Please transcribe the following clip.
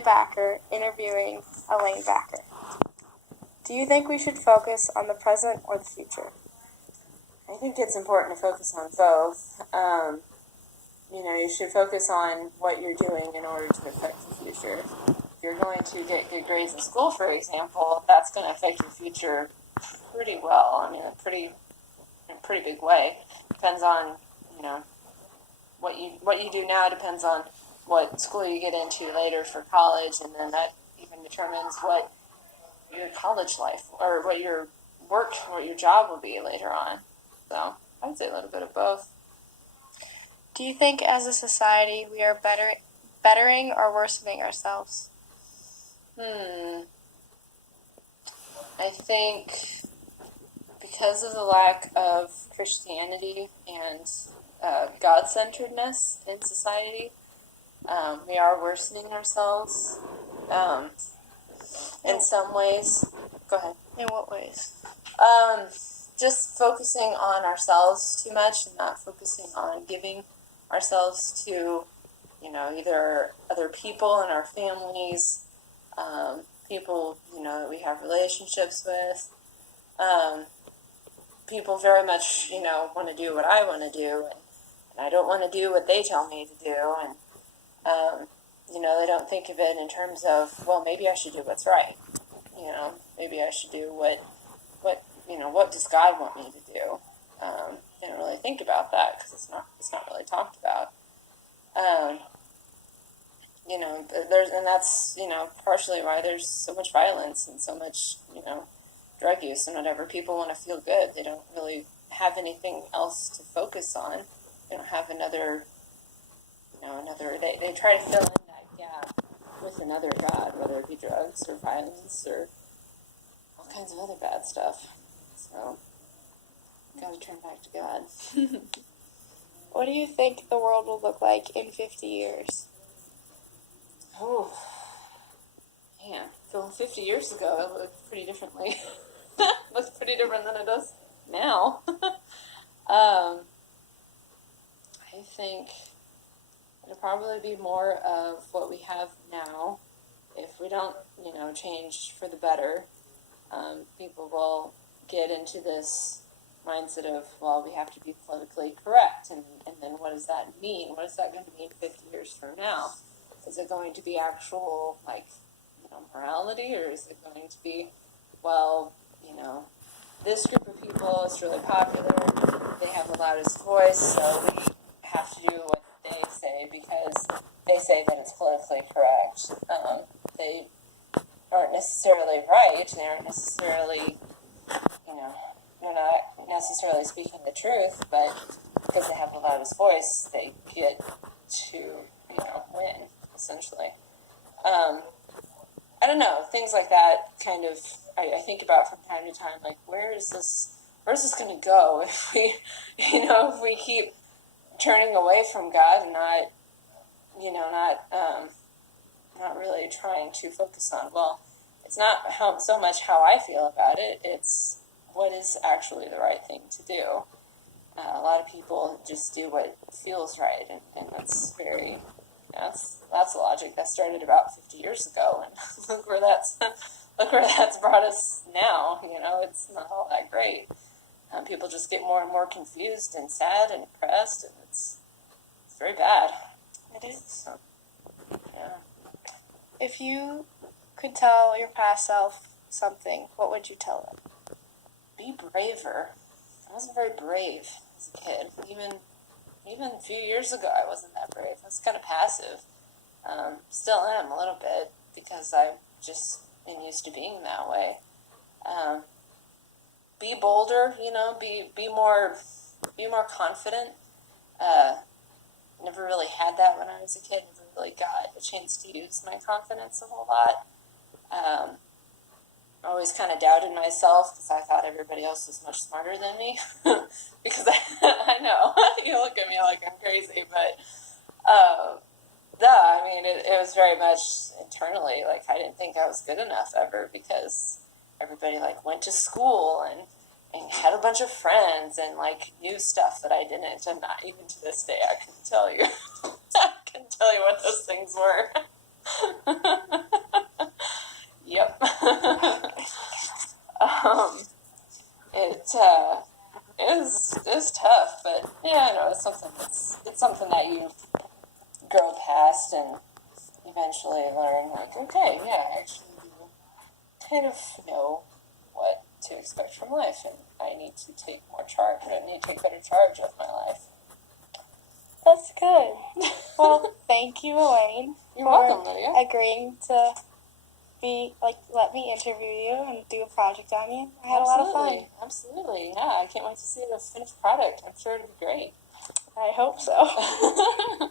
Backer interviewing Elaine Backer. Do you think we should focus on the present or the future? I think it's important to focus on both. You should focus on what you're doing in order to affect the future. If you're going to get good grades in school, for example, that's going to affect your future pretty well. I mean, in a pretty big way. Depends on, what you do now depends on what school you get into later for college, and then that even determines what your college life or what your job will be later on. So I would say a little bit of both. Do you think as a society we are bettering or worsening ourselves? I think because of the lack of Christianity and God-centeredness in society, we are worsening ourselves in some ways. Go ahead. In what ways? Just focusing on ourselves too much and not focusing on giving ourselves to, either other people in our families, people, that we have relationships with. People very much, want to do what I want to do, and I don't want to do what they tell me to do, and, they don't think of it in terms of, well, maybe I should do what's right, maybe I should do what does God want me to do? They don't really think about that because it's not really talked about. And that's, partially why there's so much violence and so much, drug use and whatever. People want to feel good. They don't really have anything else to focus on. They don't have another, they try to fill in that gap with another God, whether it be drugs or violence or all kinds of other bad stuff. So, gotta turn back to God. What do you think the world will look like in 50 years? Oh, man. So 50 years ago, it looked pretty differently. Looks pretty different than it does now. I think it'll probably be more of what we have now. If we don't, change for the better, people will get into this mindset of, well, we have to be politically correct, and then what does that mean? What is that going to mean 50 years from now? Is it going to be actual, morality, or is it going to be, well, this group of people is really popular, they have the loudest voice, so we have to do what they say because they say that it's politically correct. They aren't necessarily right, they aren't necessarily, they're not necessarily speaking the truth, but because they have the loudest voice, they get to, win, essentially. I don't know, things like that kind of, I think about from time to time, like, where's this going to go if we, if we keep turning away from God and not really trying to focus on, well, it's not so much how I feel about it, it's what is actually the right thing to do. A lot of people just do what feels right, and that's very, that's a logic that started about 50 years ago, and look where that's brought us now. It's not all that great. People just get more and more confused and sad and depressed, and it's very bad. It is. So, yeah. If you could tell your past self something, what would you tell them? Be braver. I wasn't very brave as a kid. Even a few years ago, I wasn't that brave. I was kind of passive. Still am a little bit because I've just been used to being that way. Be bolder, be more confident. Never really had that when I was a kid. Never really got a chance to use my confidence a whole lot. Always kind of doubted myself because I thought everybody else was much smarter than me. Because I know, you look at me like I'm crazy, but it was very much internally, like I didn't think I was good enough ever because everybody went to school and had a bunch of friends and knew stuff that I didn't, and not even to this day I can tell you. I can tell you what those things were. It was tough, but yeah, I know it's something that you grow past and eventually learn. Like, okay, yeah, I actually do kind of know what to expect from life, and I need to take more charge. I need to take better charge of my life. That's good. Well, thank you, Elaine, You're for welcome, Lydia. agreeing to let me interview you and do a project on you. I had a lot of fun. Absolutely, yeah. I can't wait to see the finished product. I'm sure it'll be great. I hope so.